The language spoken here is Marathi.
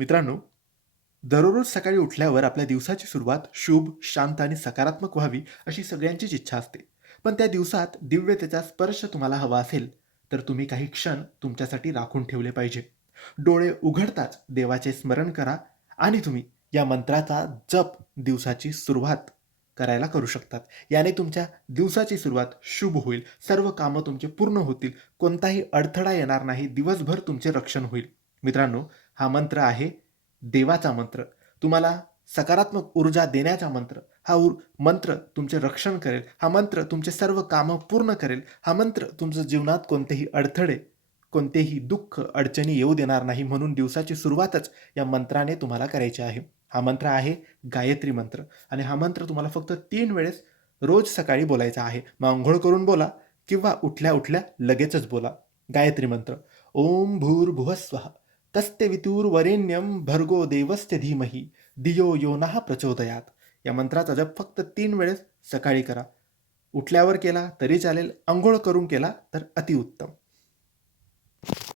मित्रांनो दररोज सकाळी उठल्यावर आपल्या दिवसाची सुरुवात शुभ शांत आणि सकारात्मक व्हावी अशी सगळ्यांचीच इच्छा असते. पण त्या दिवसात दिव्यतेचा स्पर्श तुम्हाला हवा असेल तर तुम्ही काही क्षण तुमच्यासाठी राखून ठेवले पाहिजे. डोळे उघडताच देवाचे स्मरण करा आणि तुम्ही या मंत्राचा जप दिवसाची सुरुवात करायला करू शकतात. याने तुमच्या दिवसाची सुरुवात शुभ होईल सर्व कामं तुमचे पूर्ण होतील कोणताही अडथळा येणार नाही दिवसभर तुमचे रक्षण होईल. मित्रांनो हा मंत्र आहे देवाचा मंत्र. तुम्हाला सकारात्मक ऊर्जा देण्याचा मंत्र. हा उर मंत्र तुमचे रक्षण करेल. हा मंत्र तुमचे सर्व कामं पूर्ण करेल. हा मंत्र तुमचं जीवनात कोणतेही अडथळे कोणतेही दुःख अडचणी येऊ देणार नाही म्हणून दिवसाची सुरुवातच या मंत्राने तुम्हाला करायची आहे. हा मंत्र आहे गायत्री मंत्र आणि हा मंत्र तुम्हाला फक्त तीन वेळेस रोज सकाळी बोलायचा आहे. मग आंघोळ करून बोला किंवा उठल्या उठल्या लगेचच बोला. गायत्री मंत्र. ओम भूर्भुवस्वः तस्ते वितूर्वरेण्यम भर्गो देवस्य धीमही धियो योनाः प्रचोदयात। या मंत्राचा जप फक्त तीन वेळेस सकाळी करा. उठल्यावर केला तरी चालेल आंघोळ करून केला तर अतिउत्तम.